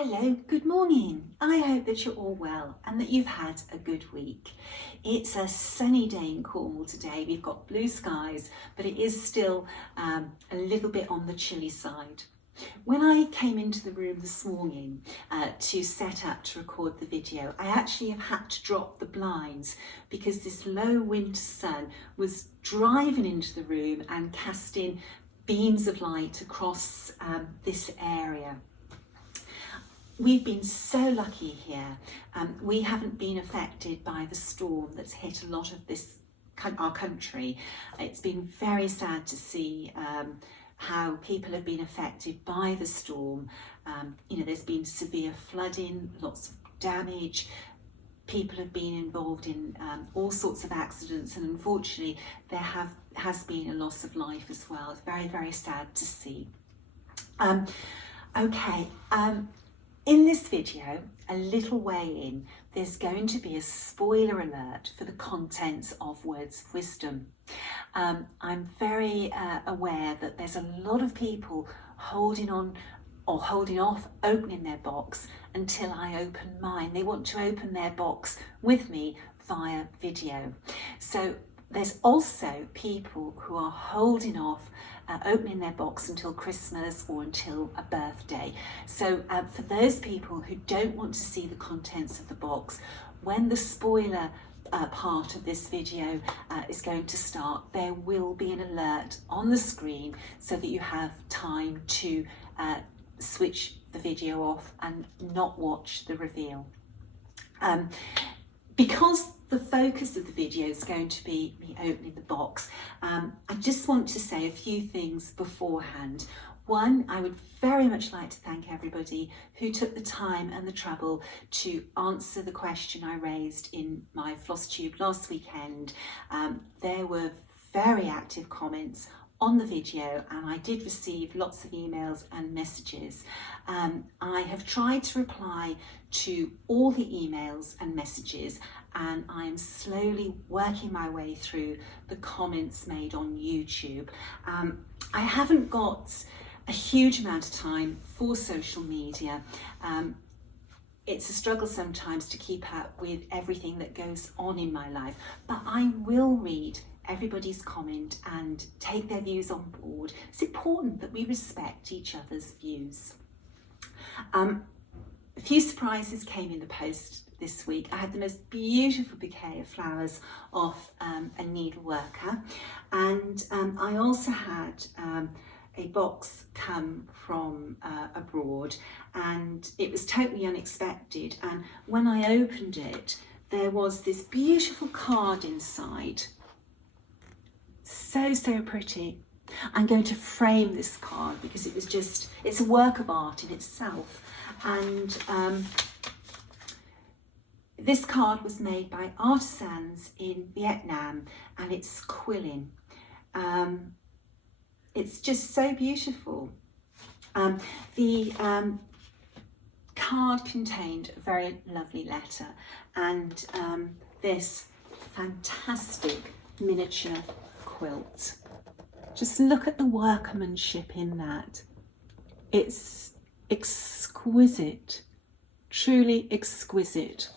Hello, good morning. I hope that you're all well and that you've had a good week. It's a sunny day in Cornwall today. We've got blue skies, but it is still a little bit on the chilly side. When I came into the room this morning to set up to record the video, I actually have had to drop the blinds because this low winter sun was driving into the room and casting beams of light across this area. We've been so lucky here. We haven't been affected by the storm that's hit a lot of our country. It's been very sad to see how people have been affected by the storm. There's been severe flooding, lots of damage. People have been involved in all sorts of accidents, and unfortunately there has been a loss of life as well. It's very, very sad to see. In this video, a little way in, there's going to be a spoiler alert for the contents of Words of Wisdom. I'm very aware that there's a lot of people holding on or holding off opening their box until I open mine. They want to open their box with me via video. So there's also people who are holding off opening their box until Christmas or until a birthday. So for those people who don't want to see the contents of the box, when the spoiler part of this video is going to start, there will be an alert on the screen so that you have time to switch the video off and not watch the reveal. Because the focus of the video is going to be me opening the box, I just want to say a few things beforehand. One, I would very much like to thank everybody who took the time and the trouble to answer the question I raised in my FLOSSTUBE last weekend. There were very active comments on the video, and I did receive lots of emails and messages. I have tried to reply to all the emails and messages, and I'm slowly working my way through the comments made on YouTube. I haven't got a huge amount of time for social media. It's a struggle sometimes to keep up with everything that goes on in my life, but I will read everybody's comment and take their views on board. It's important that we respect each other's views. A few surprises came in the post this week. I had the most beautiful bouquet of flowers off a needle worker, and I also had a box come from abroad, and it was totally unexpected, and when I opened it there was this beautiful card inside. So pretty. I'm going to frame this card because it's a work of art in itself, and this card was made by artisans in Vietnam, and it's quilling. It's just so beautiful. The card contained a very lovely letter and this fantastic miniature quilt. Just look at the workmanship in that. It's exquisite, truly exquisite.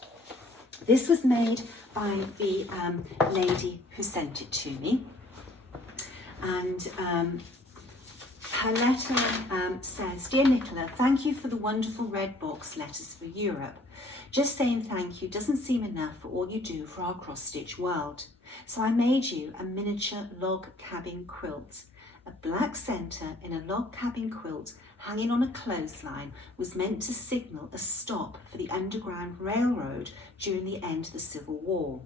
This was made by the lady who sent it to me, and her letter says, "Dear Nicola, thank you for the wonderful red box letters for Europe. Just saying thank you doesn't seem enough for all you do for our cross-stitch world. So I made you a miniature log cabin quilt. A black centre in a log cabin quilt hanging on a clothesline was meant to signal a stop for the Underground Railroad during the end of the Civil War.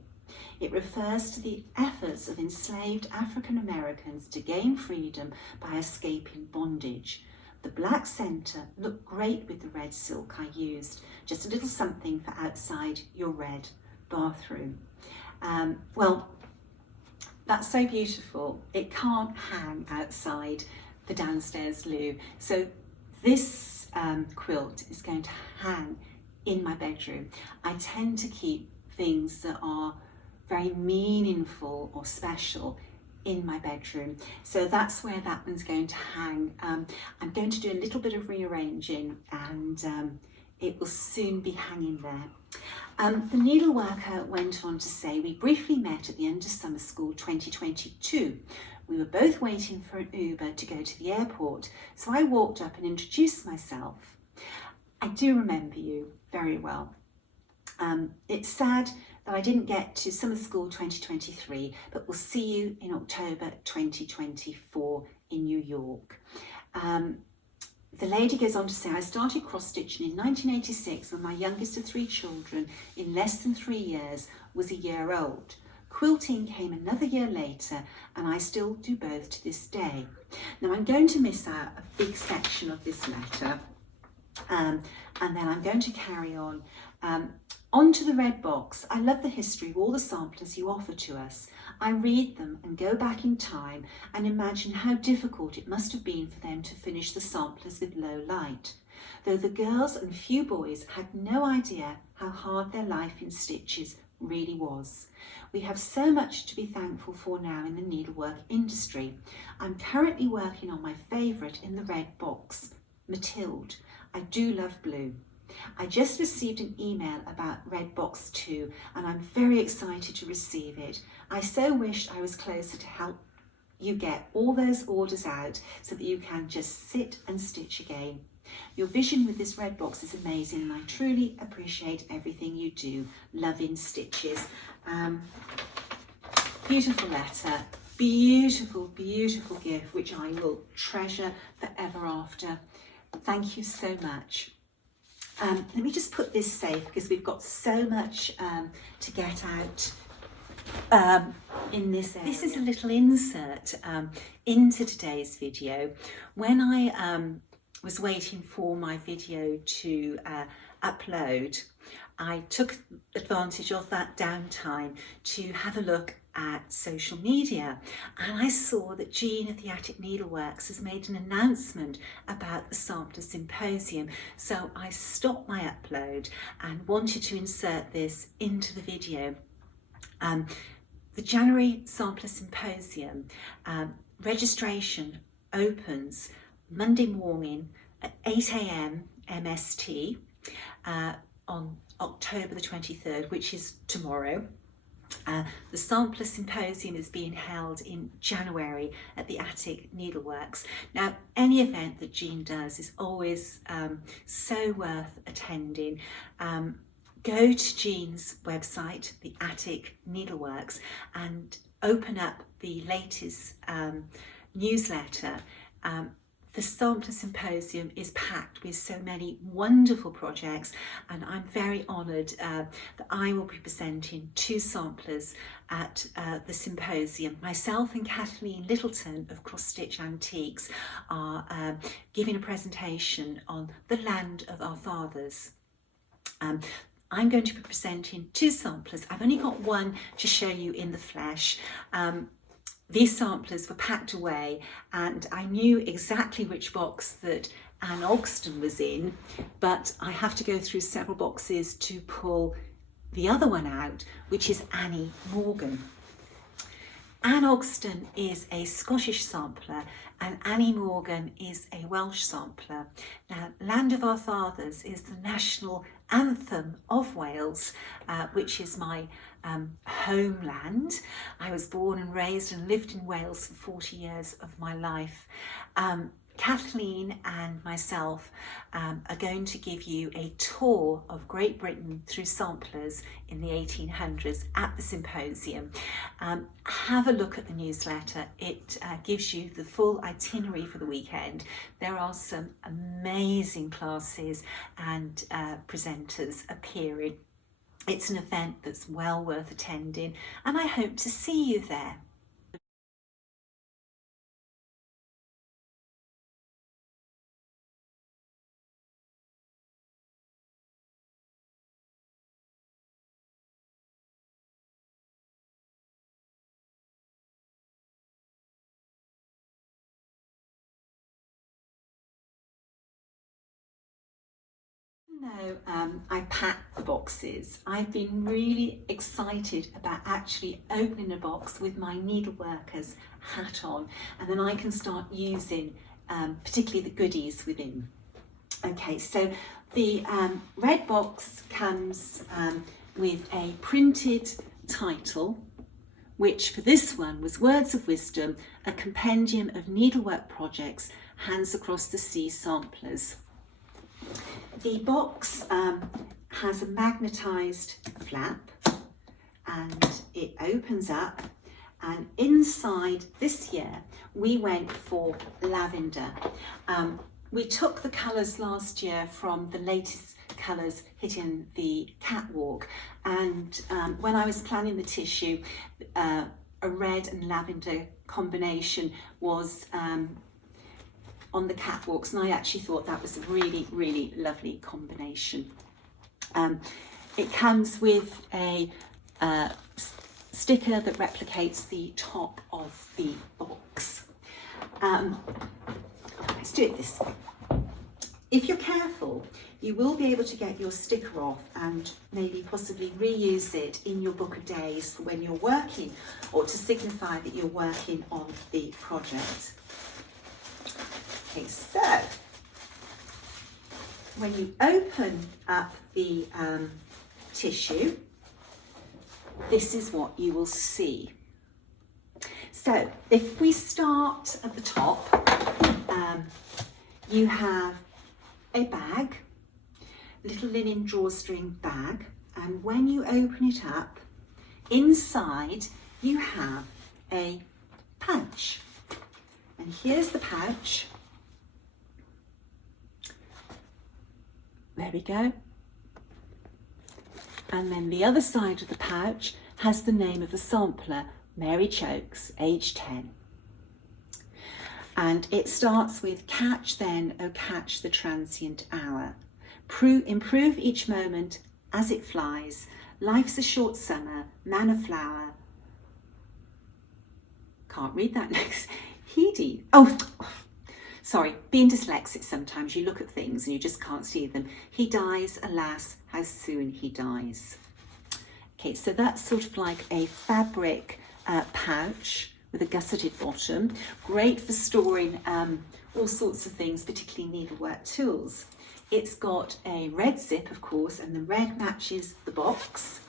It refers to the efforts of enslaved African Americans to gain freedom by escaping bondage. The black centre looked great with the red silk I used, just a little something for outside your red bathroom." Well, that's so beautiful. It can't hang outside the downstairs loo. So this quilt is going to hang in my bedroom. I tend to keep things that are very meaningful or special in my bedroom. So that's where that one's going to hang. I'm going to do a little bit of rearranging and it will soon be hanging there. The needleworker went on to say, we briefly met at the end of summer school 2022. We were both waiting for an Uber to go to the airport, so I walked up and introduced myself. I do remember you very well. It's sad that I didn't get to summer school 2023, but we'll see you in October 2024 in New York. The lady goes on to say, I started cross-stitching in 1986 when my youngest of 3 children, in less than 3 years, was a year old. Quilting came another year later, and I still do both to this day. Now I'm going to miss out a big section of this letter, and then I'm going to carry on. Onto the red box. I love the history of all the samplers you offer to us. I read them and go back in time and imagine how difficult it must have been for them to finish the samplers with low light, though the girls and few boys had no idea how hard their life in stitches really was. We have so much to be thankful for now in the needlework industry. I'm currently working on my favourite in the red box, Matilde. I do love blue. I just received an email about Red Box 2 and I'm very excited to receive it. I so wished I was closer to help you get all those orders out so that you can just sit and stitch again. Your vision with this red box is amazing and I truly appreciate everything you do. Loving Stitches. Beautiful letter, beautiful, beautiful gift which I will treasure forever after. Thank you so much. Let me just put this safe because we've got so much to get out in this area. This is a little insert into today's video. When I was waiting for my video to upload, I took advantage of that downtime to have a look at social media, and I saw that Jean of the Attic Needleworks has made an announcement about the Sampler Symposium, so I stopped my upload and wanted to insert this into the video. The January Sampler Symposium registration opens Monday morning at 8 AM MST on October the 23rd, which is tomorrow. The Sampler Symposium is being held in January at the Attic Needleworks. Now, any event that Jean does is always so worth attending. Go to Jean's website, the Attic Needleworks, and open up the latest newsletter. The Sampler Symposium is packed with so many wonderful projects, and I'm very honoured that I will be presenting 2 samplers at the symposium. Myself and Kathleen Littleton of Cross Stitch Antiques are giving a presentation on the land of our fathers. I'm going to be presenting 2 samplers. I've only got one to show you in the flesh. These samplers were packed away and I knew exactly which box that Anne Ogston was in, but I have to go through several boxes to pull the other one out, which is Annie Morgan. Anne Ogston is a Scottish sampler and Annie Morgan is a Welsh sampler. Now, Land of Our Fathers is the national anthem of Wales, which is my homeland. I was born and raised and lived in Wales for 40 years of my life. Kathleen and myself are going to give you a tour of Great Britain through samplers in the 1800s at the symposium. Have a look at the newsletter. It gives you the full itinerary for the weekend. There are some amazing classes and presenters appearing. It's an event that's well worth attending, and I hope to see you there. I packed the boxes. I've been really excited about actually opening a box with my needleworker's hat on, and then I can start using particularly the goodies within. Okay, so The red box comes with a printed title, which for this one was Words of Wisdom, a compendium of needlework projects, hands across the sea samplers. The box has a magnetised flap and it opens up, and inside this year we went for lavender. We took the colours last year from the latest colours hitting the catwalk, and when I was planning the tissue, a red and lavender combination was on the catwalks, and I actually thought that was a really, really lovely combination. It comes with a sticker that replicates the top of the box. Let's do it this way. If you're careful, you will be able to get your sticker off and maybe possibly reuse it in your book of days for when you're working, or to signify that you're working on the project. Okay, so when you open up the tissue, this is what you will see. So if we start at the top, you have a bag, a little linen drawstring bag, and when you open it up, inside you have a pouch. And here's the pouch. There we go. And then the other side of the pouch has the name of the sampler, Mary Chokes, age 10. And it starts with catch then, oh catch the transient hour. Improve each moment as it flies. Life's a short summer, man a flower. Can't read that next. Heedy. Oh, sorry, being dyslexic sometimes you look at things and you just can't see them. He dies, alas, how soon he dies. Okay, so that's sort of like a fabric pouch with a gusseted bottom, great for storing all sorts of things, particularly needlework tools. It's got a red zip, of course, and the red matches the box.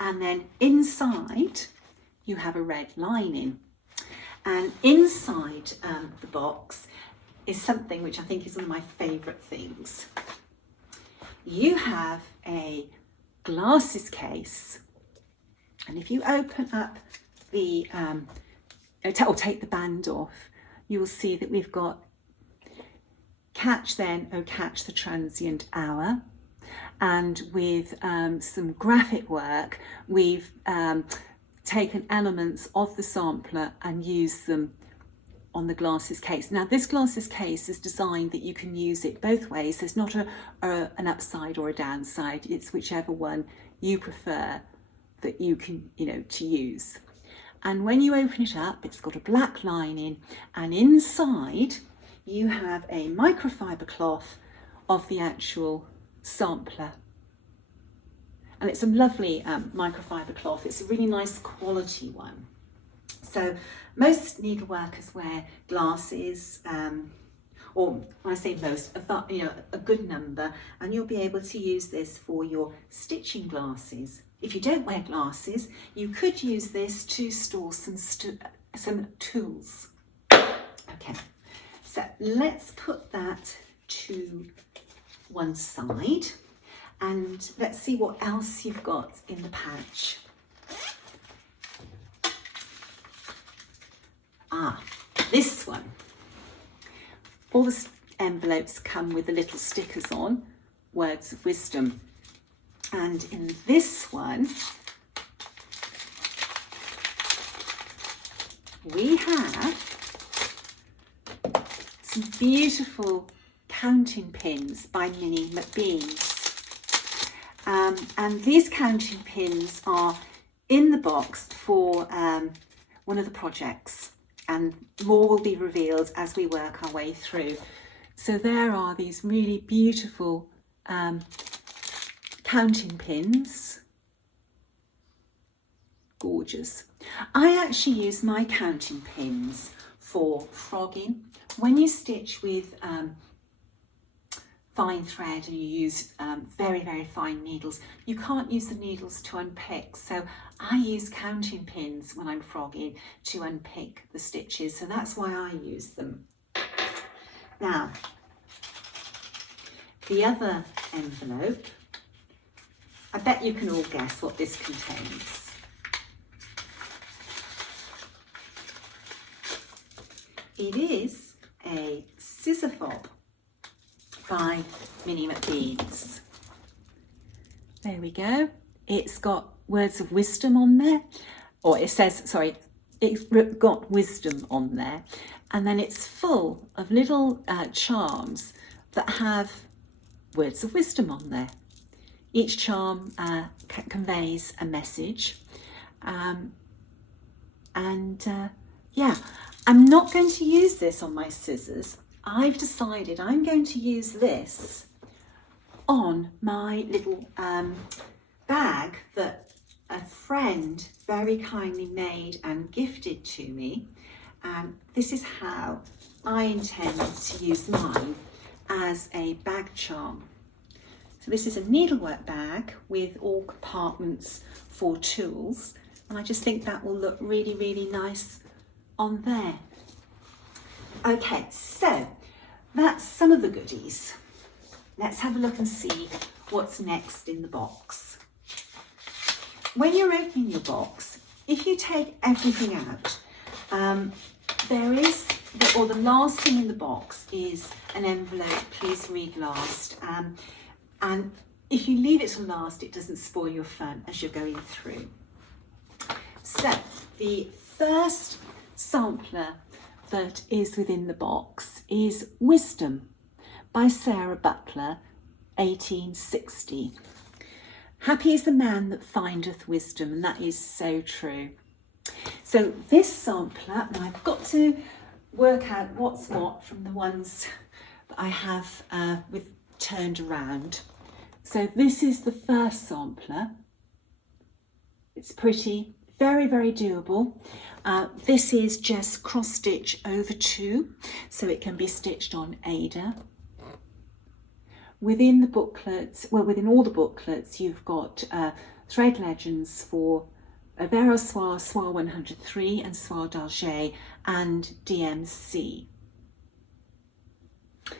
And then inside, you have a red lining. And inside the box is something which I think is one of my favourite things. You have a glasses case, and if you open up the or take the band off, you will see that we've got catch then, oh catch the transient hour, and with some graphic work we've taken elements of the sampler and used them on the glasses case. Now this glasses case is designed that you can use it both ways. There's not an upside or a downside, it's whichever one you prefer that you can, to use. And when you open it up, it's got a black lining, and inside you have a microfiber cloth of the actual sampler. And it's a lovely microfiber cloth. It's a really nice quality one. So most needleworkers wear glasses, or when I say most, a good number, and you'll be able to use this for your stitching glasses. If you don't wear glasses, you could use this to store some tools. Okay, so let's put that to one side, and let's see what else you've got in the pouch. This one. All the envelopes come with the little stickers on, Words of Wisdom. And in this one, we have some beautiful counting pins by Minnie McBean's. And these counting pins are in the box for one of the projects, and more will be revealed as we work our way through. So there are these really beautiful counting pins. Gorgeous. I actually use my counting pins for frogging. When you stitch with fine thread and you use very, very fine needles, you can't use the needles to unpick. So I use counting pins when I'm frogging to unpick the stitches. So that's why I use them. Now, the other envelope, I bet you can all guess what this contains. It is a scissor fob by Minnie McBeans. There we go. It's got words of wisdom on there, or it says, sorry, it's got wisdom on there, and then it's full of little charms that have words of wisdom on there. Each charm conveys a message, yeah, I'm not going to use this on my scissors. I've decided I'm going to use this on my little bag that a friend very kindly made and gifted to me. This is how I intend to use mine as a bag charm. So this is a needlework bag with all compartments for tools, and I just think that will look really, really nice on there. Okay, so that's some of the goodies. Let's have a look and see what's next in the box. When you're opening your box, if you take everything out, the last thing in the box is an envelope, please read last. And if you leave it to last, it doesn't spoil your fun as you're going through. So the first sampler that is within the box is Wisdom by Sarah Butler, 1860. Happy is the man that findeth wisdom, and that is so true. So this sampler, and I've got to work out what's what from the ones that I have with turned around. So this is the first sampler. It's pretty, very, very doable. This is just cross stitch over 2, so it can be stitched on Ada. Within the booklet, well, within all the booklets, you've got thread legends for Vero Soie, Soie 103 and Soie d'Alger and DMC.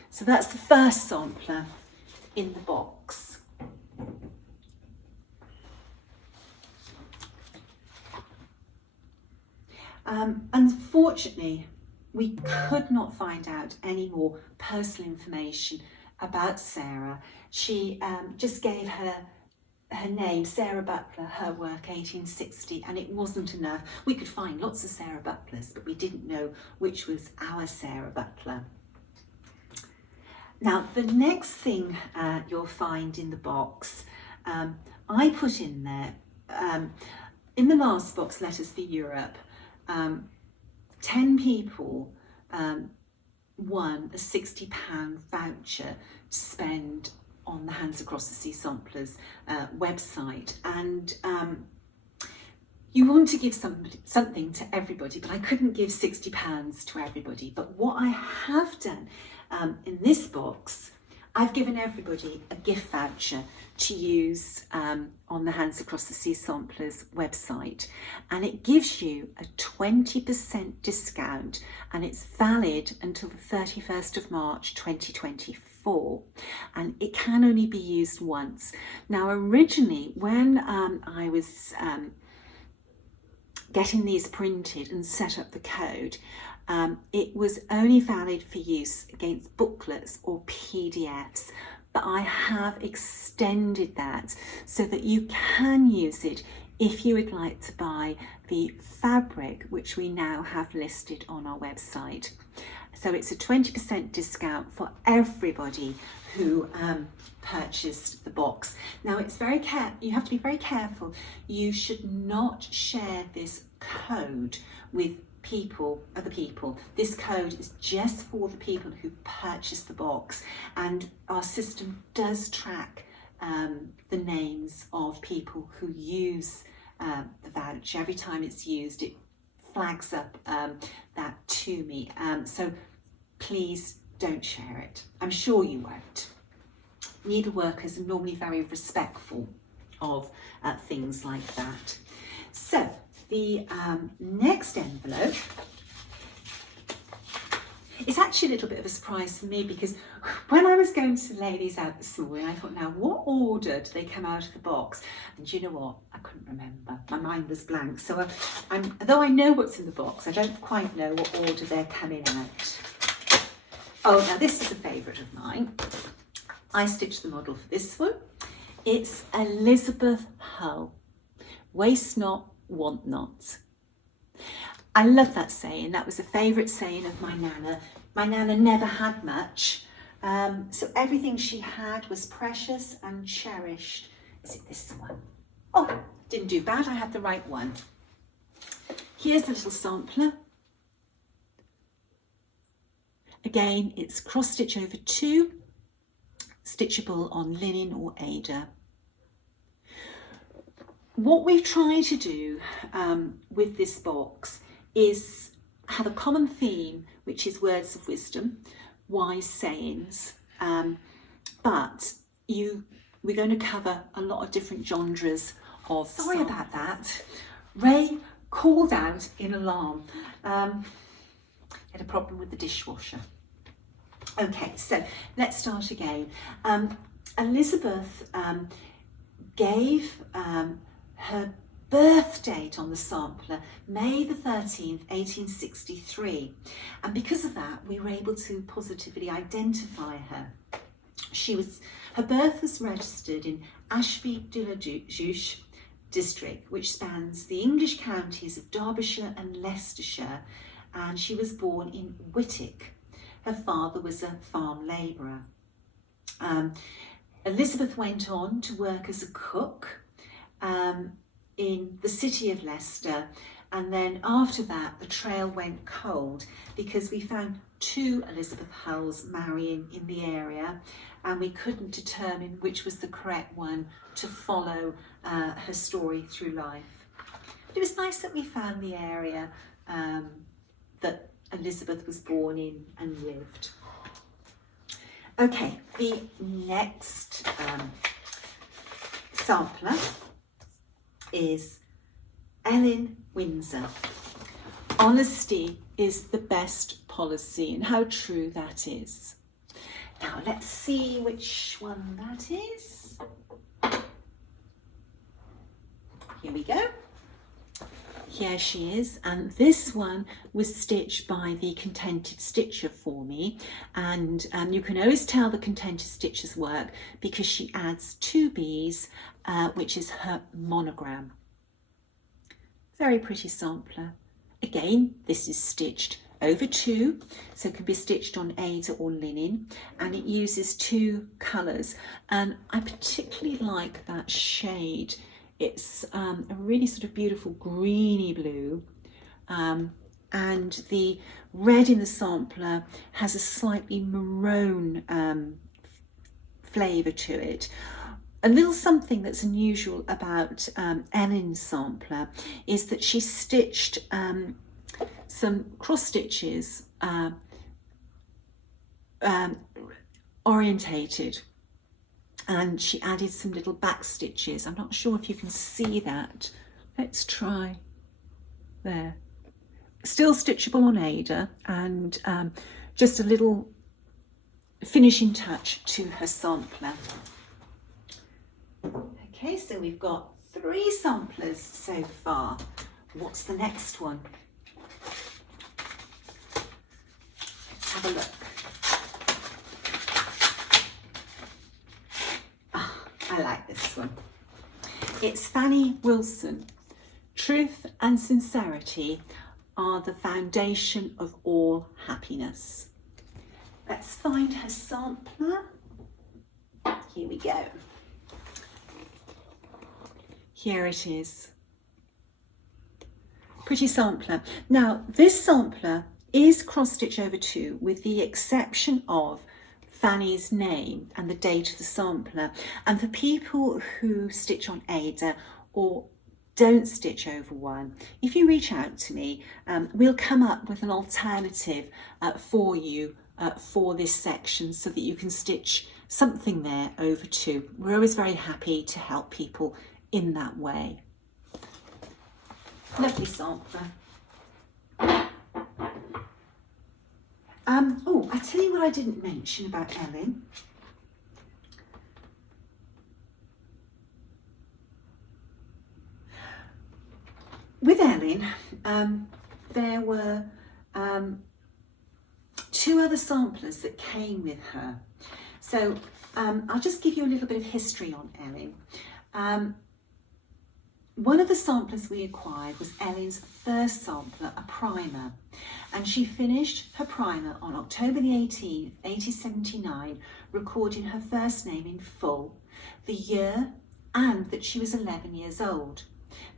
So that's the first sampler in the box. Unfortunately, we could not find out any more personal information about Sarah. She just gave her name, Sarah Butler, her work, 1860, and it wasn't enough. We could find lots of Sarah Butlers, but we didn't know which was our Sarah Butler. Now, the next thing you'll find in the box, I put in there, in the last box, Letters for Europe, 10 people won a £60 voucher to spend on the Hands Across the Sea Samplers website, and you want to give something to everybody, but I couldn't give £60 to everybody. But what I have done in this box, I've given everybody a gift voucher to use on the Hands Across the Sea Samplers website, and it gives you a 20% discount, and it's valid until the 31st of March 2024, and it can only be used once. Now, originally when I was getting these printed and set up the code, it was only valid for use against booklets or PDFs, but I have extended that so that you can use it if you would like to buy the fabric, which we now have listed on our website. So it's a 20% discount for everybody who purchased the box. Now it's you have to be very careful. You should not share this code with other people. This code is just for the people who purchased the box, and our system does track the names of people who use the voucher. Every time it's used, it flags up that to me. So please don't share it. I'm sure you won't. needleworkers are normally very respectful of things like that. So the next envelope is actually a little bit of a surprise for me, because when I was going to lay these out this morning, I thought, now what order do they come out of the box? And you know what? I couldn't remember. My mind was blank. So though I know what's in the box, I don't quite know what order they're coming out. Oh, now this is a favourite of mine. I stitched the model for this one. It's Elizabeth Hull. Waste not, want not. I love that saying. That was a favourite saying of my Nana. My Nana never had much, so everything she had was precious and cherished. Is it this one? Oh, didn't do bad. I had the right one. Here's the little sampler. Again, it's cross stitch over 2, stitchable on linen or Ada. What we've tried to do with this box is have a common theme, which is words of wisdom, wise sayings, but we're going to cover a lot of different genres of Sorry about that. Ray called out in alarm. Had a problem with the dishwasher. Okay, so let's start again. Elizabeth gave her birth date on the sampler, May the 13th, 1863. And because of that, we were able to positively identify her. Her birth was registered in Ashby-de-la-Zouch district, which spans the English counties of Derbyshire and Leicestershire, and she was born in Whitwick. Her father was a farm labourer. Elizabeth went on to work as a cook in the city of Leicester, and then after that the trail went cold because we found 2 Elizabeth Hulls marrying in the area, and we couldn't determine which was the correct one to follow her story through life. But it was nice that we found the area that Elizabeth was born in and lived. Okay, the next sampler is Ellen Windsor. Honesty is the best policy, and how true that is. Now let's see which one that is. Here we go. Here she is, and this one was stitched by the Contented Stitcher for me, and you can always tell the Contented Stitcher's work because she adds 2 bees, which is her monogram. Very pretty sampler. Again, this is stitched over 2, so it can be stitched on Ada or linen, and it uses 2 colours, and I particularly like that shade. It's a really sort of beautiful greeny blue, and the red in the sampler has a slightly maroon flavour to it. A little something that's unusual about Ellen's sampler is that she stitched some cross stitches orientated, and she added some little back stitches. I'm not sure if you can see that. Let's try. There. Still stitchable on Ada, and just a little finishing touch to her sampler. Okay, so we've got 3 samplers so far. What's the next one? Let's have a look. I like this one. It's Fanny Wilson. Truth and sincerity are the foundation of all happiness. Let's find her sampler. Here we go. Here it is. Pretty sampler. Now, this sampler is cross stitch over 2, with the exception of Fanny's name and the date of the sampler. And for people who stitch on Ada or don't stitch over 1, if you reach out to me, we'll come up with an alternative for you for this section, so that you can stitch something there over too. We're always very happy to help people in that way. Lovely sampler. Oh, I tell you what I didn't mention about Ellen. With Ellen, there were 2 other samplers that came with her. So I'll just give you a little bit of history on Ellen. One of the samplers we acquired was Ellen's first sampler, a primer, and she finished her primer on October the 18th, 1879, recording her first name in full, the year, and that she was 11 years old.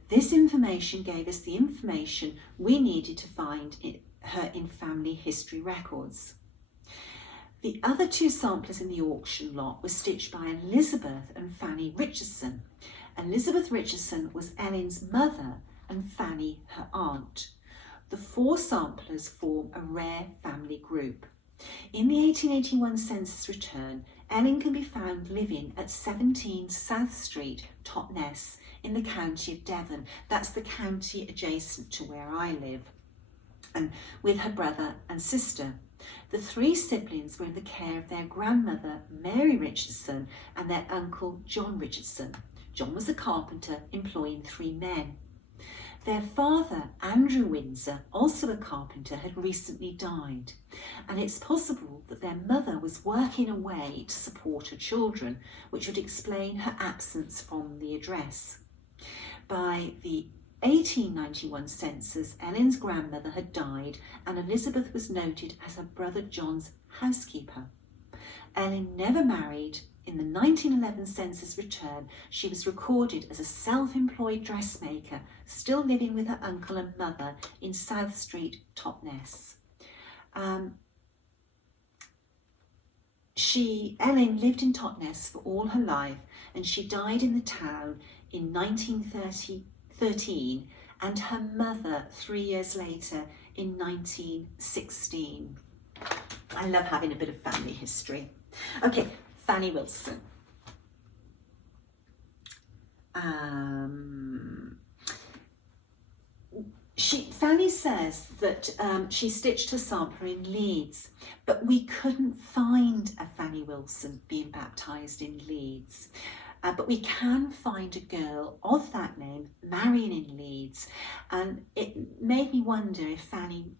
This information gave us the information we needed to find her in family history records. The other 2 samplers in the auction lot were stitched by Elizabeth and Fanny Richardson. Elizabeth Richardson was Ellen's mother and Fanny her aunt. The 4 samplers form a rare family group. In the 1881 census return, Ellen can be found living at 17 South Street, Totnes, in the county of Devon. That's the county adjacent to where I live, and with her brother and sister. The 3 siblings were in the care of their grandmother, Mary Richardson, and their uncle, John Richardson. John was a carpenter employing 3 men. Their father, Andrew Windsor, also a carpenter, had recently died, and it's possible that their mother was working away to support her children, which would explain her absence from the address. By the 1891 census, Ellen's grandmother had died, and Elizabeth was noted as her brother John's housekeeper. Ellen never married. In the 1911 census return, she was recorded as a self-employed dressmaker, still living with her uncle and mother in South Street, Totnes. Ellen lived in Totnes for all her life, and she died in the town in 1913, and her mother 3 years later in 1916. I love having a bit of family history. Okay, Fanny Wilson. Fanny says that she stitched her sampler in Leeds, but we couldn't find a Fanny Wilson being baptised in Leeds. But we can find a girl of that name marrying in Leeds, and it made me wonder if Fanny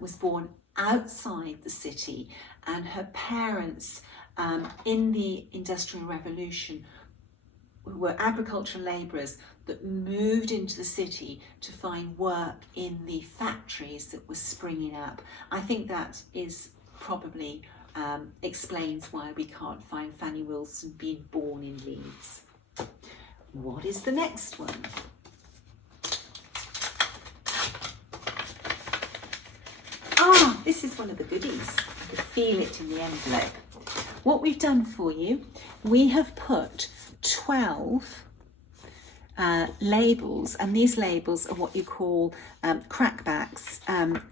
was born outside the city, and her parents in the Industrial Revolution were agricultural labourers that moved into the city to find work in the factories that were springing up. I think that is probably explains why we can't find Fanny Wilson being born in Leeds. What is the next one? This is one of the goodies. I could feel it in the envelope. What we've done for you, we have put 12 labels, and these labels are what you call crackbacks.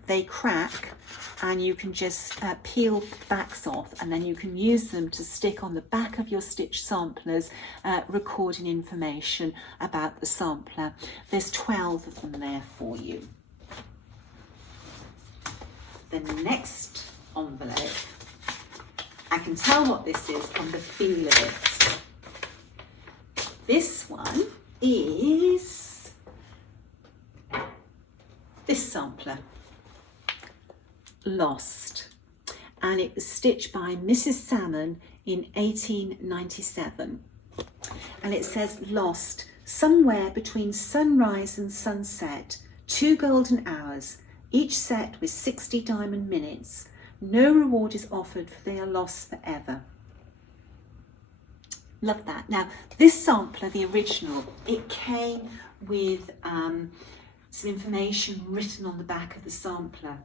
They crack, and you can just peel the backs off, and then you can use them to stick on the back of your stitch samplers, recording information about the sampler. There's 12 of them there for you. The next envelope, I can tell what this is from the feel of it. This one is this sampler, Lost, and it was stitched by Mrs. Salmon in 1897, and it says Lost, somewhere between sunrise and sunset, 2 golden hours, each set with 60 diamond minutes. No reward is offered, for they are lost forever. Love that. Now, this sampler, the original, it came with some information written on the back of the sampler,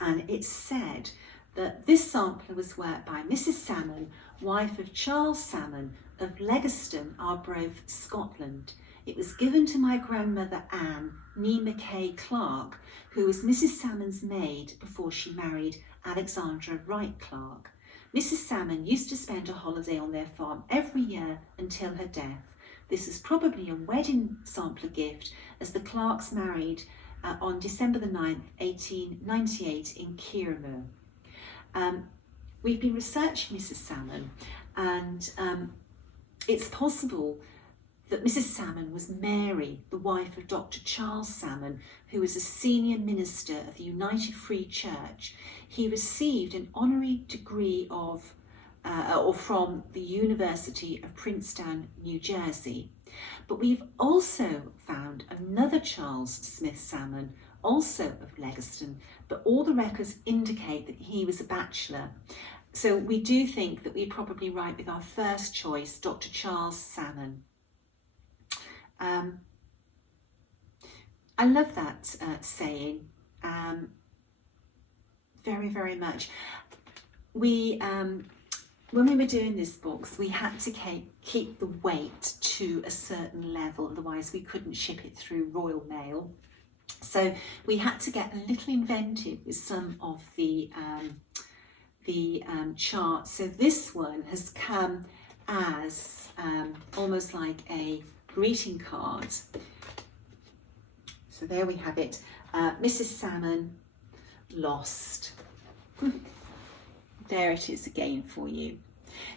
and it said that this sampler was worked by Mrs. Salmon, wife of Charles Salmon of Legiston, Arbroath, Scotland. It was given to my grandmother Anne, née Mackay Clark, who was Mrs. Salmon's maid before she married Alexandra Wright Clark. Mrs. Salmon used to spend a holiday on their farm every year until her death. This is probably a wedding sampler gift, as the Clarks married on December the 9th, 1898 in Kirramur. We've been researching Mrs. Salmon, and it's possible that Mrs. Salmon was Mary, the wife of Dr. Charles Salmon, who was a senior minister of the United Free Church. He received an honorary degree from the University of Princeton, New Jersey. But we've also found another Charles Smith Salmon, also of Legiston, but all the records indicate that he was a bachelor. So we do think that we're probably right with our first choice, Dr. Charles Salmon. I love that saying very, very much. When we were doing this books, we had to keep the weight to a certain level, otherwise we couldn't ship it through Royal Mail. So we had to get a little inventive with some of the charts. So this one has come as almost like a greeting card. So there we have it. Mrs. Salmon, lost. There it is again for you.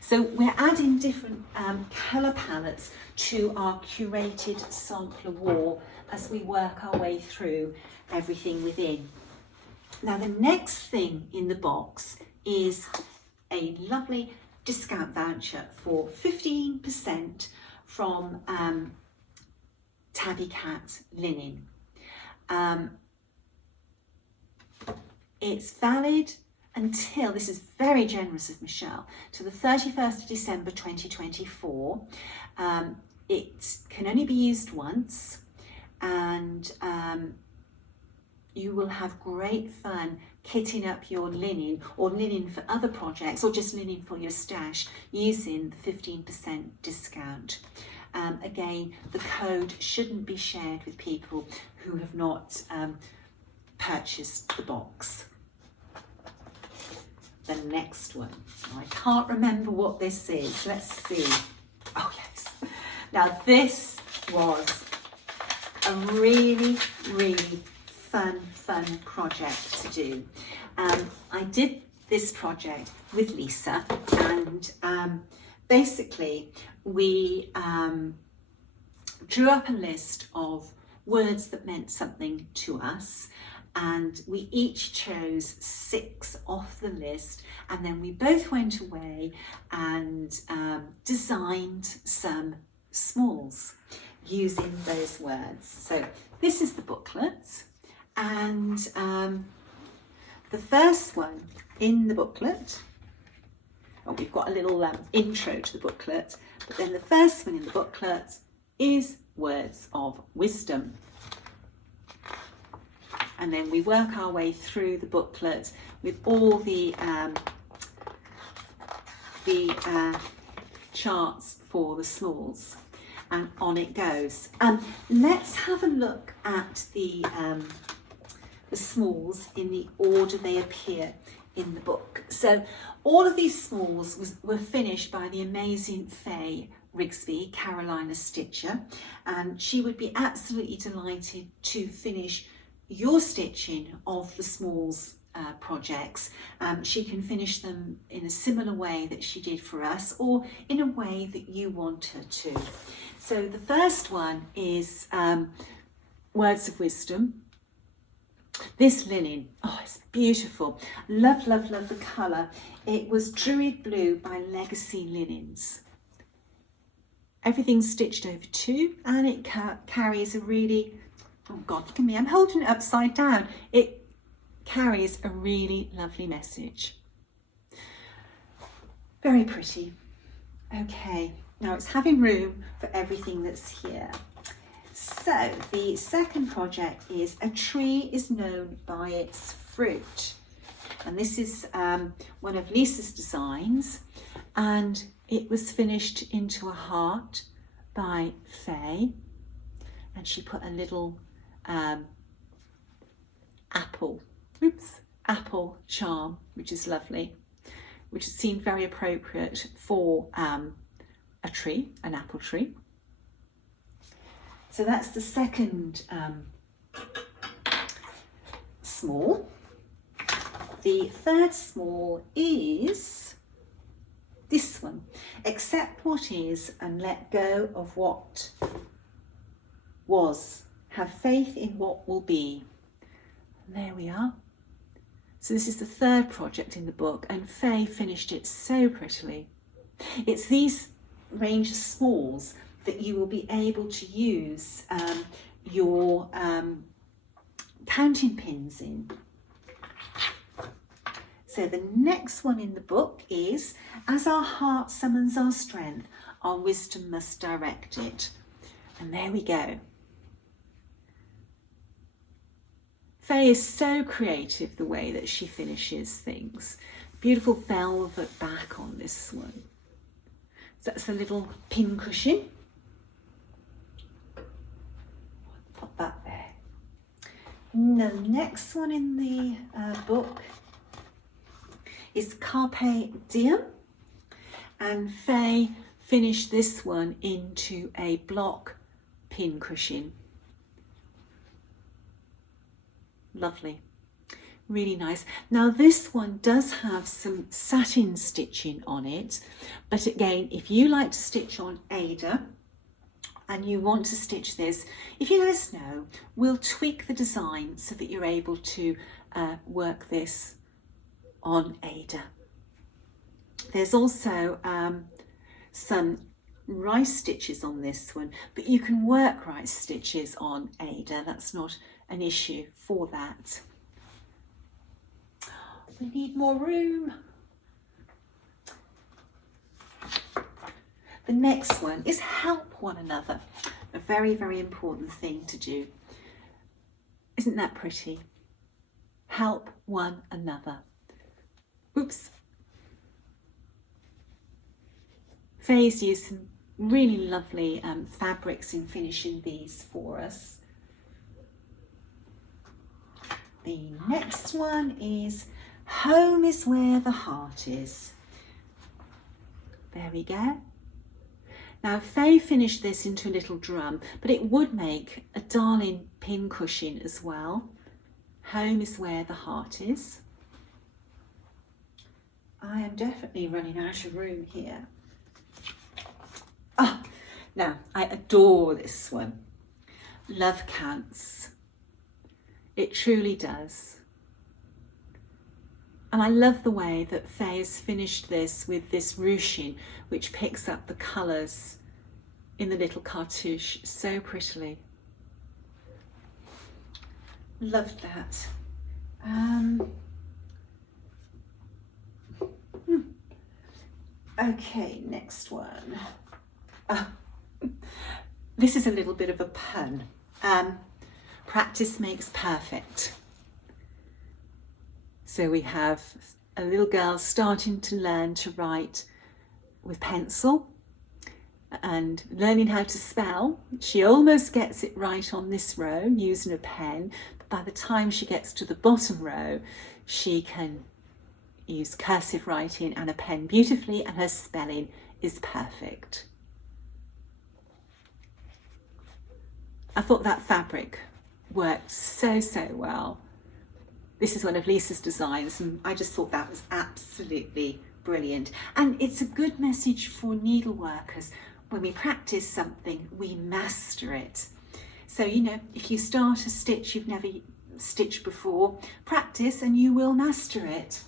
So we're adding different colour palettes to our curated sampler wall as we work our way through everything within. Now the next thing in the box is a lovely discount voucher for 15% from Tabby Cat Linen. It's valid until, this is very generous of Michelle, to the 31st of December 2024. It can only be used once, and you will have great fun kitting up your linen, or linen for other projects, or just linen for your stash, using the 15% discount. Again, the code shouldn't be shared with people who have not purchased the box. The next one, I can't remember what this is. Let's see. Oh yes. Now this was a really, really fun project to do. I did this project with Lisa, and basically we drew up a list of words that meant something to us, and we each chose 6 off the list, and then we both went away and designed some smalls using those words. So this is the booklet, and the first one in the booklet, oh, we've got a little intro to the booklet, but then the first one in the booklet is words of wisdom. And then we work our way through the booklet with all the charts for the smalls, and on it goes. Let's have a look at the smalls in the order they appear in the book. So all of these smalls were finished by the amazing Faye Rigsby, Carolina Stitcher, and she would be absolutely delighted to finish your stitching of the smalls projects. She can finish them in a similar way that she did for us, or in a way that you want her to. So the first one is words of wisdom. This linen, oh, it's beautiful. Love, love, love the colour. It was Druid Blue by Legacy Linens. Everything's stitched over 2, and it carries a really, oh God, look at me, I'm holding it upside down. It carries a really lovely message. Very pretty. Okay, now it's having room for everything that's here. So the second project is A Tree is Known by Its Fruit. And this is one of Lisa's designs, and it was finished into a heart by Faye, and she put a little apple charm, which is lovely. which seemed very appropriate for a tree, an apple tree. So that's the second small. The third small is this one. Accept what is and let go of what was. Have faith in what will be. And there we are. So this is the third project in the book, and Faye finished it so prettily. It's these range of smalls that you will be able to use your counting pins in. So the next one in the book is, as our heart summons our strength, our wisdom must direct it. And there we go. Faye is so creative the way that she finishes things. Beautiful velvet back on this one. So that's a little pin cushion. Pop that there. The next one in the book is Carpe Diem, and Faye finished this one into a block pin cushion. Lovely, really nice. Now this one does have some satin stitching on it, but again, if you like to stitch on Ada and you want to stitch this, if you let us know, we'll tweak the design so that you're able to work this on Ada. There's also some rice stitches on this one, but you can work rice stitches on Ada. That's not an issue for that. We need more room. The next one is help one another. A very, very important thing to do. Isn't that pretty? Help one another. Oops. Faye's used some really lovely fabrics in finishing these for us. The next one is Home is Where the Heart Is. There we go. Now Faye finished this into a little drum, but it would make a darling pin cushion as well. Home is where the heart is. I am definitely running out of room here. Oh, now I adore this one. Love counts. It truly does. And I love the way that Faye has finished this with this ruching, which picks up the colours in the little cartouche so prettily. Loved that. Okay, next one. This is a little bit of a pun. Practice makes perfect. So we have a little girl starting to learn to write with pencil and learning how to spell. She almost gets it right on this row using a pen, but by the time she gets to the bottom row, she can use cursive writing and a pen beautifully, and her spelling is perfect. I thought that fabric worked so well. This is one of Lisa's designs, and I just thought that was absolutely brilliant. And it's a good message for needle workers. When we practice something, we master it. So, you know, if you start a stitch you've never stitched before, practice and you will master it.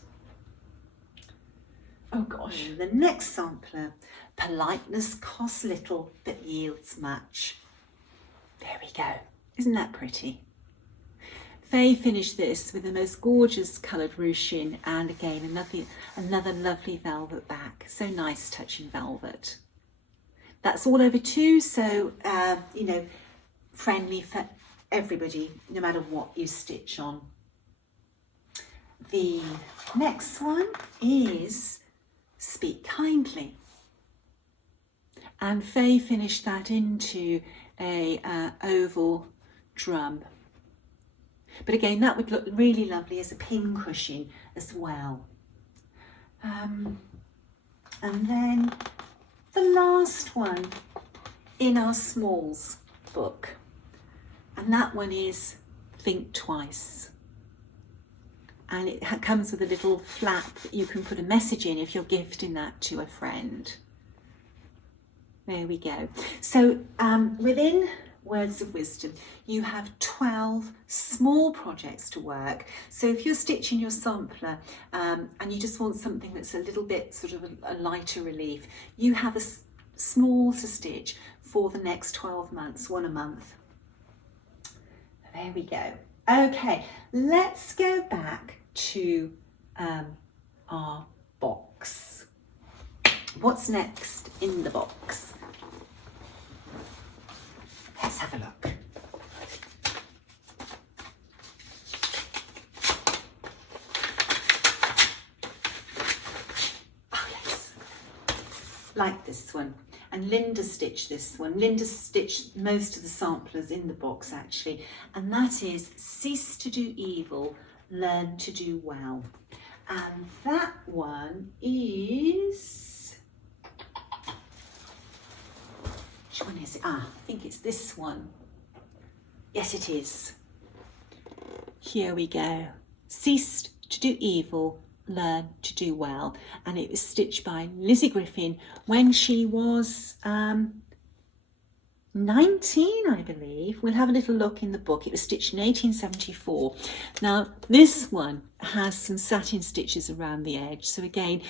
Oh gosh, the next sampler, politeness costs little but yields much. There we go. Isn't that pretty? Faye finished this with the most gorgeous coloured ruching, and again another lovely velvet back. So nice touching velvet. That's all over too, so you know, friendly for everybody, no matter what you stitch on. The next one is Speak Kindly, and Faye finished that into a oval drum. But again, that would look really lovely as a pin cushion as well. And then the last one in our smalls book, and that one is Think Twice. And it comes with a little flap that you can put a message in if you're gifting that to a friend. There we go. So within Words of Wisdom, you have 12 small projects to work. So if you're stitching your sampler and you just want something that's a little bit sort of a lighter relief, you have a small to stitch for the next 12 months, one a month. There we go. Okay, let's go back to our box. What's next in the box? Let's have a look. Oh yes, like this one. And Linda stitched this one. Linda stitched most of the samplers in the box actually. And that is Cease to do evil, learn to do well. And that one is, which one is it? I think it's this one. Yes, it is. Here we go. Cease to do evil, learn to do well. And it was stitched by Lizzie Griffin when she was 19, I believe. We'll have a little look in the book. It was stitched in 1874. Now, this one has some satin stitches around the edge. So again,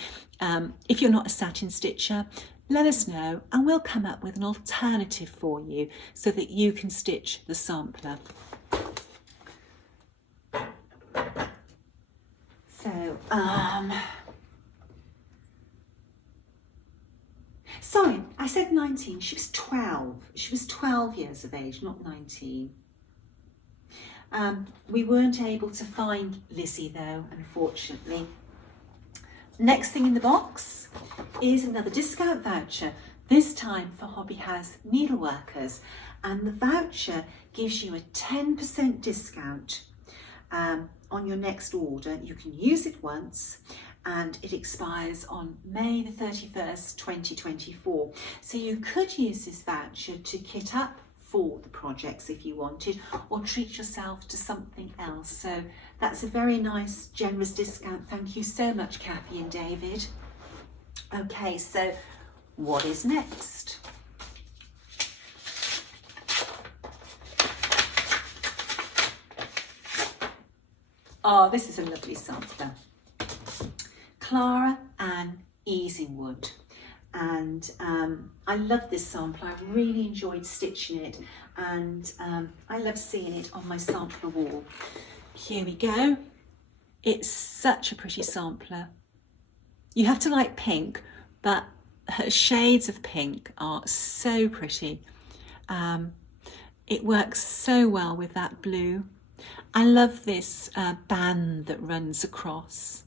if you're not a satin stitcher, let us know and we'll come up with an alternative for you so that you can stitch the sampler. So, sorry, I said 19, she was 12. She was 12 years of age, not 19. We weren't able to find Lizzie though, unfortunately. Next thing in the box is another discount voucher, this time for Hobby House Needleworkers. And the voucher gives you a 10% discount on your next order. You can use it once and it expires on May the 31st, 2024. So you could use this voucher to kit up for the projects if you wanted, or treat yourself to something else. So that's a very nice, generous discount. Thank you so much, Kathy and David. Okay, so what is next? Oh, this is a lovely sampler. Clara Easingwood. And I love this sampler. I really enjoyed stitching it, and I love seeing it on my sampler wall. Here we go. It's such a pretty sampler. You have to like pink, but her shades of pink are so pretty. It works so well with that blue. I love this band that runs across.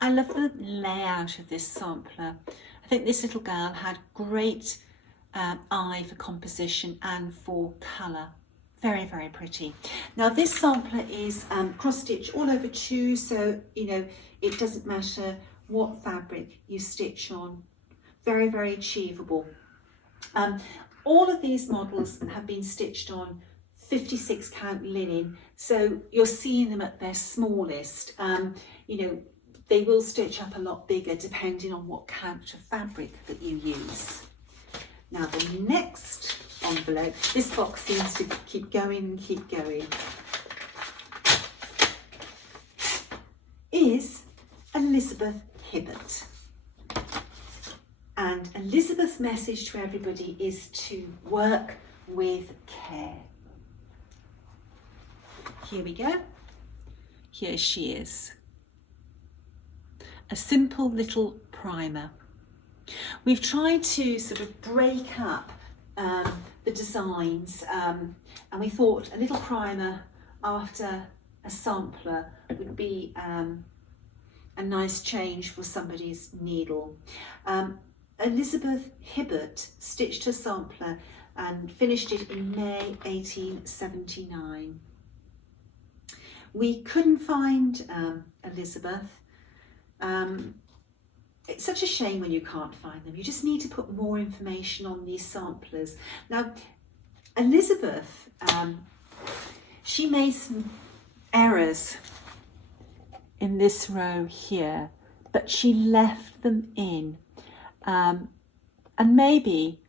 I love the layout of this sampler. I think this little girl had great eye for composition and for colour. Very, very pretty. Now this sampler is cross stitch all over two, so you know it doesn't matter what fabric you stitch on. Very, very achievable. All of these models have been stitched on 56 count linen, so you're seeing them at their smallest. You know, they will stitch up a lot bigger depending on what count of fabric that you use. Now the next envelope, this box seems to keep going and keep going, is Elizabeth Hibbit. And Elizabeth's message to everybody is to work with care. Here we go. Here she is. A simple little primer. We've tried to sort of break up the designs and we thought a little primer after a sampler would be a nice change for somebody's needle. Elizabeth Hibbit stitched her sampler and finished it in May 1879. We couldn't find Elizabeth. It's such a shame when you can't find them. You just need to put more information on these samplers. Now, Elizabeth, she made some errors in this row here, but she left them in. And maybe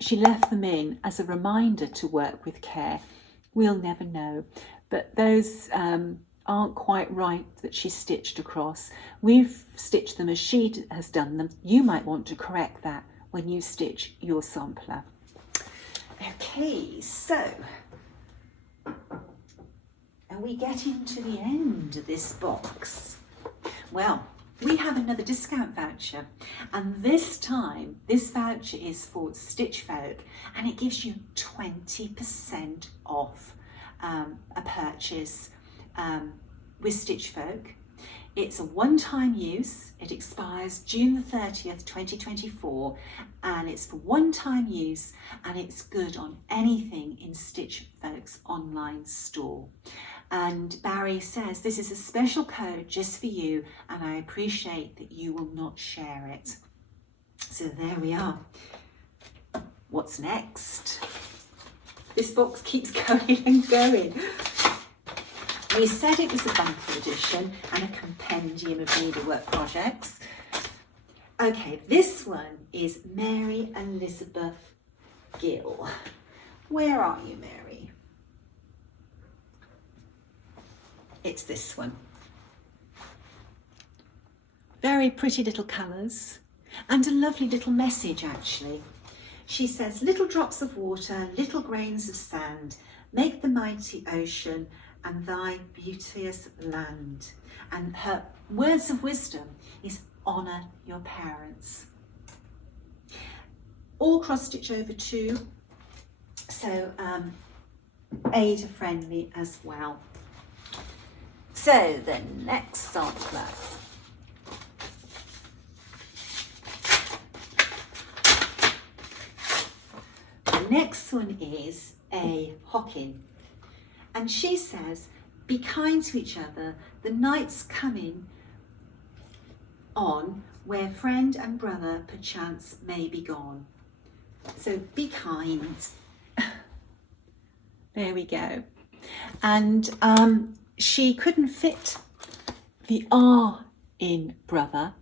she left them in as a reminder to work with care. We'll never know. But those aren't quite right that she stitched across. We've stitched them as she has done them. You might want to correct that when you stitch your sampler. Okay, so are we getting to the end of this box? Well, we have another discount voucher, and this time this voucher is for Stitch Folk, and it gives you 20% off a purchase with Stitch Folk. It's a one-time use. It expires June the 30th, 2024, and it's for one-time use, and it's good on anything in Stitch Folk's online store. And Barry says this is a special code just for you, and I appreciate that you will not share it. So there we are. What's next? This box keeps going and going. We said it was a bumper edition and a compendium of needlework projects. Okay, this one is Mary Elizabeth Gill. Where are you, Mary? It's this one. Very pretty little colours and a lovely little message actually. She says, little drops of water, little grains of sand, make the mighty ocean and thy beauteous land. And her words of wisdom is honour your parents. All cross stitch over 2, so Ada friendly as well. So the next sampler. The next one is a Hockin. And she says, be kind to each other, the night's coming on where friend and brother perchance may be gone. So be kind. There we go. And she couldn't fit the R in brother,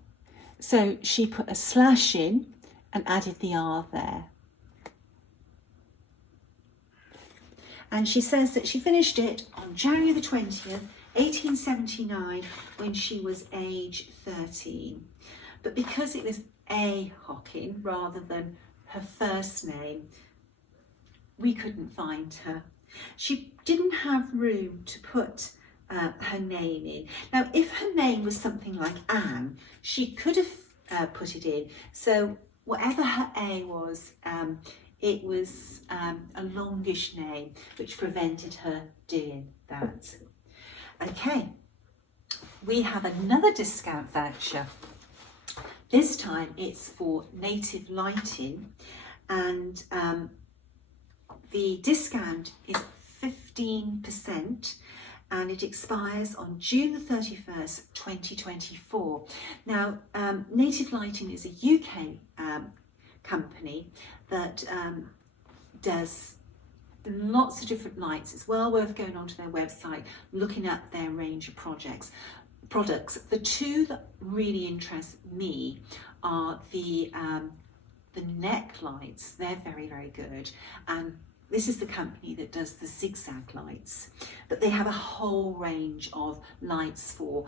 so she put a slash in and added the R there. And she says that she finished it on January the 20th, 1879, when she was age 13. But because it was a Hockin rather than her first name, we couldn't find her. She didn't have room to put her name in. Now, if her name was something like Anne, she could have put it in. So whatever her A was, it was a longish name, which prevented her doing that. Okay, we have another discount voucher. This time it's for Native Lighting, and the discount is 15%, and it expires on June the 31st, 2024. Now, Native Lighting is a UK company that does lots of different lights. It's well worth going onto their website, looking at their range of products. The two that really interest me are the neck lights. They're very, very good. And this is the company that does the zigzag lights, but they have a whole range of lights for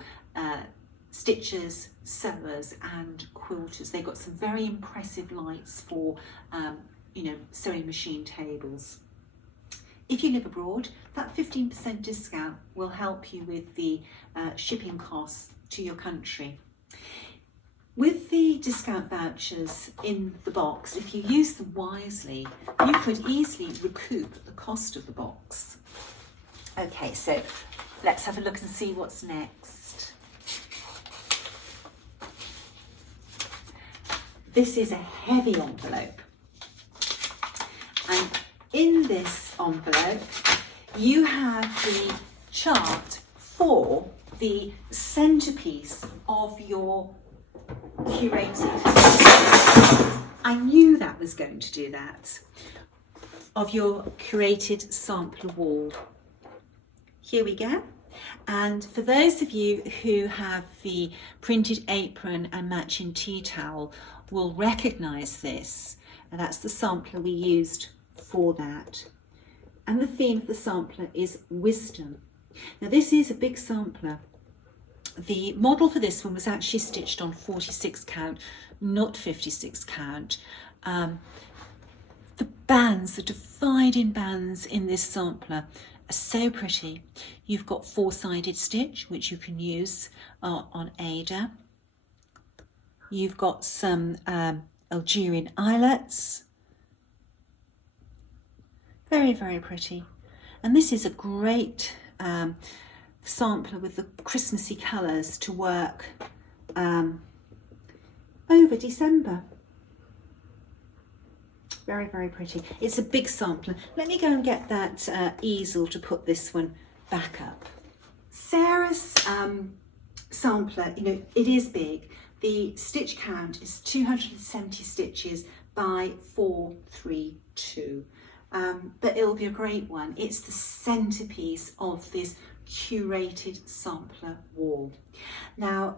stitchers, sewers and quilters. They've got some very impressive lights for sewing machine tables. If you live abroad, that 15% discount will help you with the shipping costs to your country. With the discount vouchers in the box, if you use them wisely, you could easily recoup the cost of the box. Okay, so let's have a look and see what's next. This is a heavy envelope. And in this envelope, you have the chart for the centerpiece of your curated, I knew that was going to do that, of your curated sampler wall. Here we go. And for those of you who have the printed apron and matching tea towel will recognise this. And that's the sampler we used for that. And the theme of the sampler is wisdom. Now this is a big sampler. The model for this one was actually stitched on 46 count, not 56 count. The bands, the dividing bands in this sampler are so pretty. You've got four-sided stitch, which you can use on Ada. You've got some Algerian eyelets. Very, very pretty. And this is a great sampler with the Christmassy colours to work over December. Very, very pretty. It's a big sampler. Let me go and get that easel to put this one back up. Sarah's sampler, you know, it is big. The stitch count is 270 stitches by 432. But it'll be a great one. It's the centerpiece of this curated sampler wall. Now,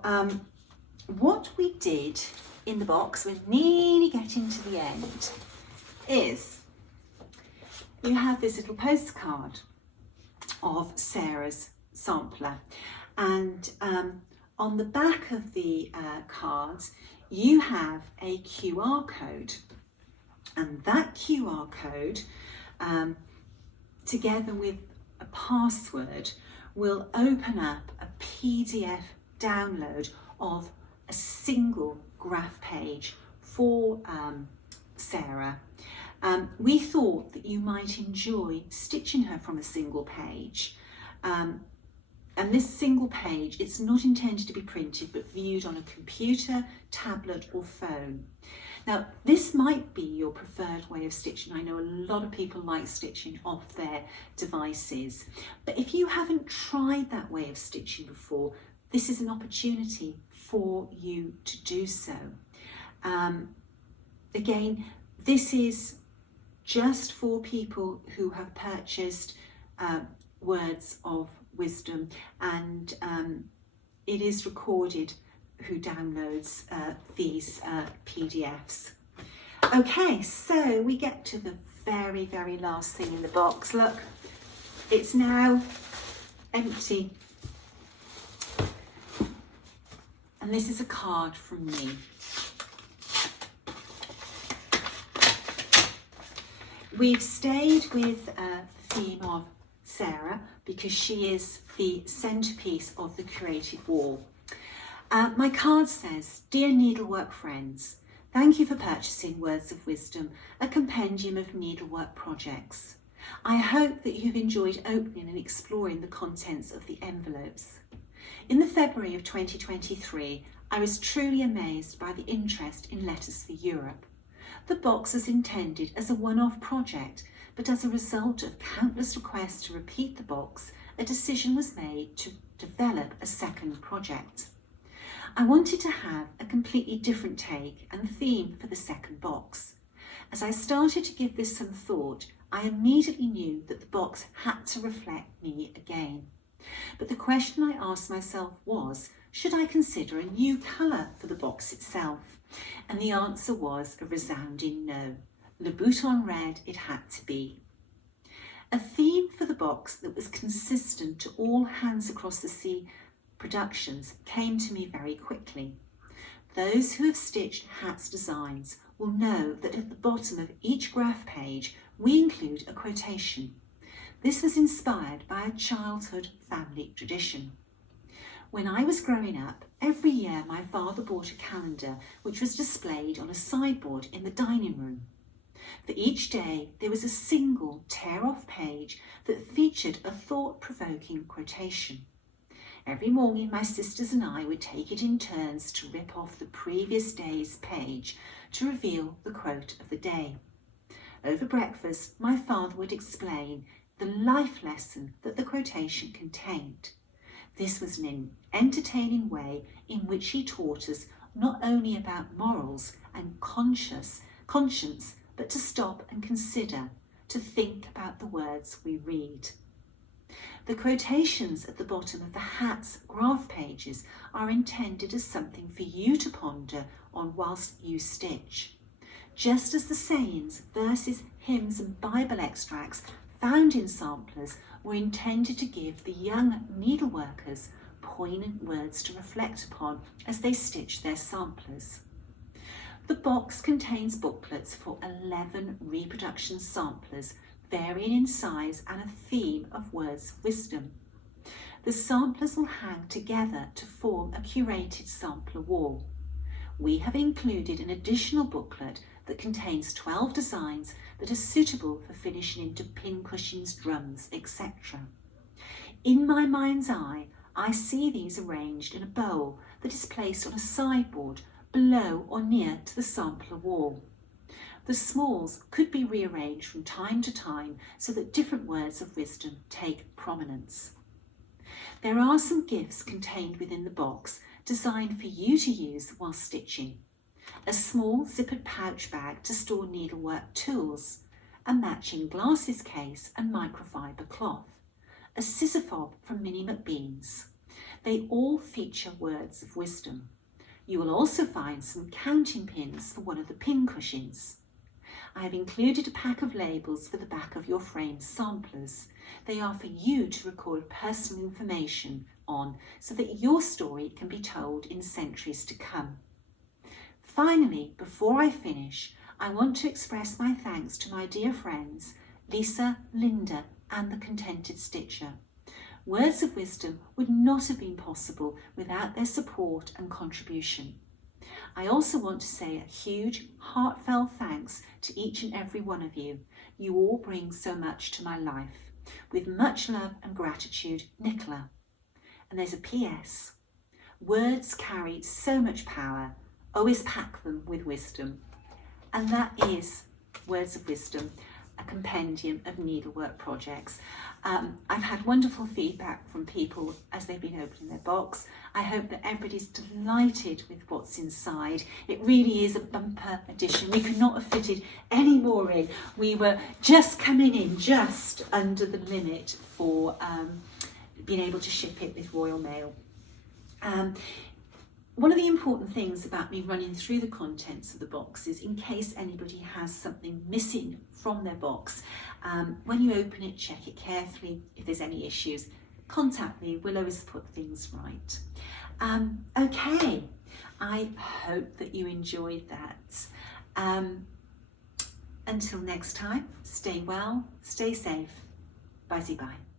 what we did in the box, we're nearly getting to the end, is you have this little postcard of Sarah's sampler, and on the back of the cards you have a QR code, and that QR code together with a password will open up a PDF download of a single graph page for Sarah. We thought that you might enjoy stitching her from a single page. And this single page, it's not intended to be printed but viewed on a computer, tablet or phone. Now this might be your preferred way of stitching. I know a lot of people like stitching off their devices, but if you haven't tried that way of stitching before, this is an opportunity for you to do so. Again, this is just for people who have purchased words of wisdom, and it is recorded who downloads these PDFs. Okay, so we get to the very, very last thing in the box. Look, it's now empty. And this is a card from me. We've stayed with the theme of Sarah because she is the centerpiece of the curated wall. My card says, "Dear needlework friends, thank you for purchasing Words of Wisdom, a compendium of needlework projects. I hope that you've enjoyed opening and exploring the contents of the envelopes. In the February of 2023, I was truly amazed by the interest in Letters for Europe. The box was intended as a one-off project, but as a result of countless requests to repeat the box, a decision was made to develop a second project. I wanted to have a completely different take and theme for the second box. As I started to give this some thought, I immediately knew that the box had to reflect me again. But the question I asked myself was, should I consider a new colour for the box itself? And the answer was a resounding no. Le Bouton Red it had to be. A theme for the box that was consistent to all Hands Across the Sea productions came to me very quickly. Those who have stitched Hats designs will know that at the bottom of each graph page we include a quotation. This was inspired by a childhood family tradition. When I was growing up, every year my father bought a calendar which was displayed on a sideboard in the dining room. For each day there was a single tear-off page that featured a thought-provoking quotation. Every morning my sisters and I would take it in turns to rip off the previous day's page to reveal the quote of the day. Over breakfast, my father would explain, the life lesson that the quotation contained. This was an entertaining way in which he taught us not only about morals and conscience, but to stop and consider, to think about the words we read. The quotations at the bottom of the hat's graph pages are intended as something for you to ponder on whilst you stitch. Just as the sayings, verses, hymns and Bible extracts found in samplers were intended to give the young needleworkers poignant words to reflect upon as they stitch their samplers. The box contains booklets for 11 reproduction samplers, varying in size and a theme of words of wisdom. The samplers will hang together to form a curated sampler wall. We have included an additional booklet that contains 12 designs that are suitable for finishing into pincushions, drums, etc. In my mind's eye, I see these arranged in a bowl that is placed on a sideboard below or near to the sampler wall. The smalls could be rearranged from time to time so that different words of wisdom take prominence. There are some gifts contained within the box designed for you to use while stitching. A small zippered pouch bag to store needlework tools, a matching glasses case and microfiber cloth, a scissor fob from Minnie McBean's. They all feature words of wisdom. You will also find some counting pins for one of the pin cushions. I have included a pack of labels for the back of your framed samplers. They are for you to record personal information on so that your story can be told in centuries to come. Finally, before I finish, I want to express my thanks to my dear friends, Lisa, Linda and the Contented Stitcher. Words of wisdom would not have been possible without their support and contribution. I also want to say a huge, heartfelt thanks to each and every one of you. You all bring so much to my life. With much love and gratitude, Nicola. And there's a PS. Words carry so much power. Always pack them with wisdom. And that is Words of Wisdom, a compendium of needlework projects. I've had wonderful feedback from people as they've been opening their box. I hope that everybody's delighted with what's inside. It really is a bumper edition. We could not have fitted any more in. We were just coming in just under the limit for being able to ship it with Royal Mail. One of the important things about me running through the contents of the box is in case anybody has something missing from their box, when you open it, check it carefully. If there's any issues, contact me. We'll always put things right. Okay, I hope that you enjoyed that. Until next time, stay well, stay safe. Bye-bye.